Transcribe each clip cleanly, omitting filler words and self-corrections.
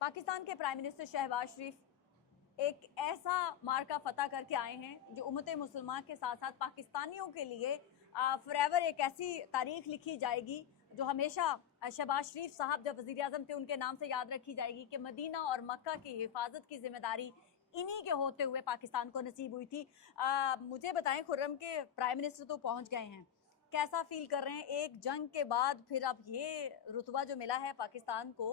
पाकिस्तान के prime minister Shahbaz शरीफ एक ऐसा मार्का फतह करके आए हैं जो उम्मत मुसलमान के साथ साथ पाकिस्तानियों के लिए फॉरएवर एक ऐसी तारीख लिखी जाएगी जो हमेशा शहबाज शरीफ साहब जब वज़ीर आज़म थे उनके नाम से याद रखी जाएगी कि मदीना और मक्का की हिफाजत की जिम्मेदारी इन्हीं के होते हुए पाकिस्तान को नसीब हुई थी। मुझे बताएं, खुर्रम के प्राइम मिनिस्टर तो पहुंच गए हैं, कैसा फील कर रहे हैं एक जंग के बाद फिर अब ये रुतबा जो मिला है पाकिस्तान को,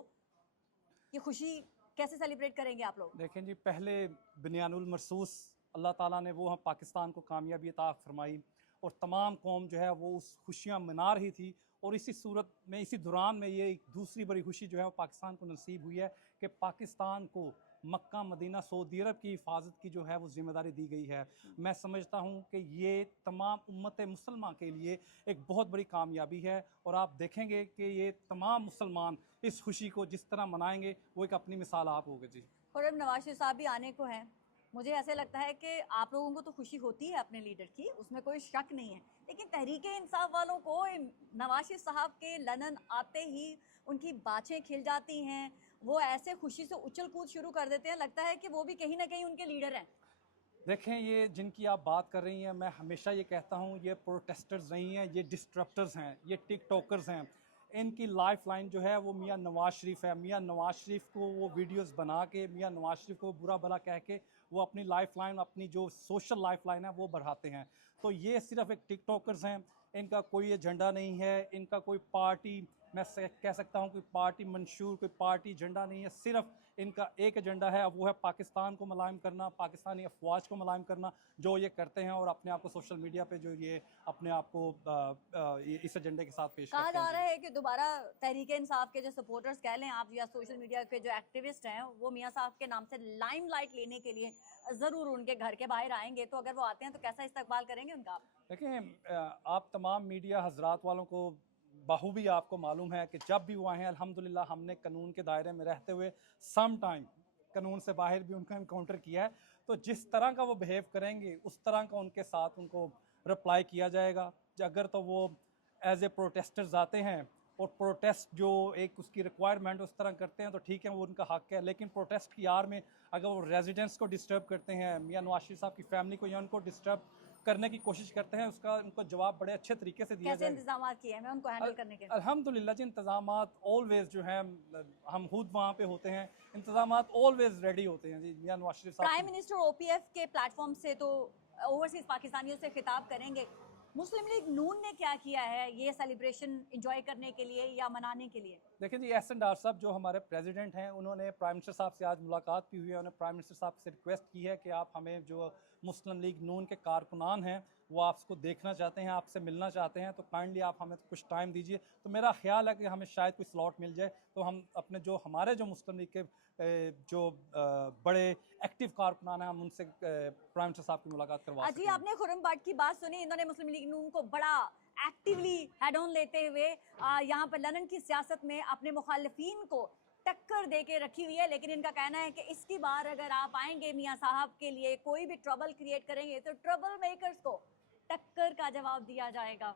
ये खुशी कैसे सेलिब्रेट करेंगे आप लोग? देखें जी, पहले बुनियानुल मरसूस अल्लाह ताला ने वो हम पाकिस्तान को कामयाबी अता फरमाई और तमाम कौम जो है वो उस खुशियाँ मना रही थी। और इसी सूरत में, इसी दौरान में ये एक दूसरी बड़ी खुशी जो है वो पाकिस्तान को नसीब हुई है कि पाकिस्तान को मक्का मदीना सऊदी अरब की हिफाजत की जो है वो ज़िम्मेदारी दी गई है। मैं समझता हूँ कि ये तमाम उम्मत मुसलमान के लिए एक बहुत बड़ी कामयाबी है और आप देखेंगे कि ये तमाम मुसलमान इस खुशी को जिस तरह मनाएंगे वो एक अपनी मिसाल आप होगी जी। और अब नवाज शरीफ साहब भी आने को हैं। मुझे ऐसे लगता है कि आप लोगों को तो खुशी होती है अपने लीडर की, उसमें कोई शक नहीं है, लेकिन तहरीक इंसाफ वालों को नवाज शरीफ साहब के लंदन आते ही उनकी बातें खिल जाती हैं, वो ऐसे खुशी से उछल कूद शुरू कर देते हैं, लगता है कि वो भी कहीं ना कहीं उनके लीडर हैं। देखें, ये जिनकी आप बात कर रही हैं, मैं हमेशा ये कहता हूँ ये प्रोटेस्टर्स नहीं हैं, ये डिस्ट्रप्टर्स हैं, ये टिकटॉकर्स हैं। इनकी लाइफ लाइन जो है वो मियाँ नवाज शरीफ है। मियाँ नवाज शरीफ को वो वीडियोस बना के, मियाँ नवाज शरीफ को बुरा भला कह के वो अपनी लाइफ लाइन, अपनी जो सोशल लाइफ लाइन है वो बढ़ाते हैं। तो ये सिर्फ एक टिकटॉकर्स हैं, इनका कोई एजेंडा नहीं है, इनका कोई पार्टी, मैं कह सकता हूँ कोई पार्टी मंशूर, कोई पार्टी एजेंडा नहीं है। सिर्फ इनका एक एजेंडा है, वो है पाकिस्तान को मुलायम करना, पाकिस्तानी अफवाज को मुलायम करना, जो ये करते हैं और अपने आप को सोशल मीडिया पे जो ये अपने आप को इस एजेंडे के साथ पेश कहा करते हैं। जा रहा है कि दोबारा तहरीक इंसाफ के जो सपोर्टर्स कह लें आप या सोशल मीडिया के जो एक्टिविस्ट हैं वो मियाँ साहब के नाम से लाइमलाइट लेने के लिए ज़रूर उनके घर के बाहर आएंगे, तो अगर वो आते हैं तो कैसा इस्तकबाल करेंगे उनका? देखें, आप तमाम मीडिया हजरात वालों को बाखूबी आपको मालूम है कि जब भी वो आए हैं अल्हम्दुलिल्लाह हमने कानून के दायरे में रहते हुए सम टाइम कानून से बाहर भी उनका इनकाउंटर किया है। तो जिस तरह का वो बिहेव करेंगे उस तरह का उनके साथ उनको रिप्लाई किया जाएगा। अगर तो वो एज ए प्रोटेस्टर्स आते हैं और प्रोटेस्ट जो एक उसकी रिक्वायरमेंट उस तरह करते हैं तो ठीक है, वो उनका हक है। लेकिन प्रोटेस्ट की आड़ में अगर वो रेजिडेंट्स को डिस्टर्ब करते हैं, मियाँ नवाज शरीफ साहब की फैमिली को या उनको डिस्टर्ब करने की कोशिश करते हैं, उसका उनको जवाब बड़े अच्छे तरीके से दिया कैसे जाए। इंतजाम किए हैं उनको हैंडल करने के? अल्हम्दुलिल्लाह जी, इंतजामात ऑलवेज जो हैं, हम खुद वहाँ पे होते हैं, इंतजामात ऑलवेज रेडी होते हैं जी। मियाँ नवाज शरीफ साहब प्राइम मिनिस्टर ओपीएफ के प्लेटफॉर्म से तो ओवरसीज पाकिस्तानियों से खिताब करेंगे, मुस्लिम लीग नून ने क्या किया है ये सेलिब्रेशन एंजॉय करने के लिए या मनाने के लिए? देखिए जी, एहसन डार साहब जो हमारे प्रेसिडेंट हैं, उन्होंने प्राइम मिनिस्टर साहब से आज मुलाकात भी हुई है। उन्होंने प्राइम मिनिस्टर साहब से रिक्वेस्ट की है कि आप हमें, जो मुस्लिम लीग नून के कारकुनान हैं वो आपको देखना चाहते हैं, आपसे मिलना चाहते हैं, तो काइंडली आप हमें कुछ टाइम दीजिए। तो मेरा ख्याल है कि हमें शायद कोई स्लॉट मिल जाए तो हम अपने जो हमारे जो मुस्लिम लीग के जो बड़े एक्टिव कारकुनान हैं हम उनसे प्राइम मिनिस्टर साहब की मुलाकात करवा जी, सकें। आपने खुर्रम बाट की बात सुनी, इन्होंने मुस्लिम लीग नून को बड़ा एक्टिवली हेड ऑन लेते हुए यहाँ पर लंदन की सियासत में अपने मुखालिफिन को टक्कर दे के रखी हुई है। लेकिन इनका कहना है कि इसकी बार अगर आप आएंगे मियाँ साहब के लिए कोई भी ट्रबल क्रिएट करेंगे तो ट्रबल मेकर्स को टक्कर का जवाब दिया जाएगा।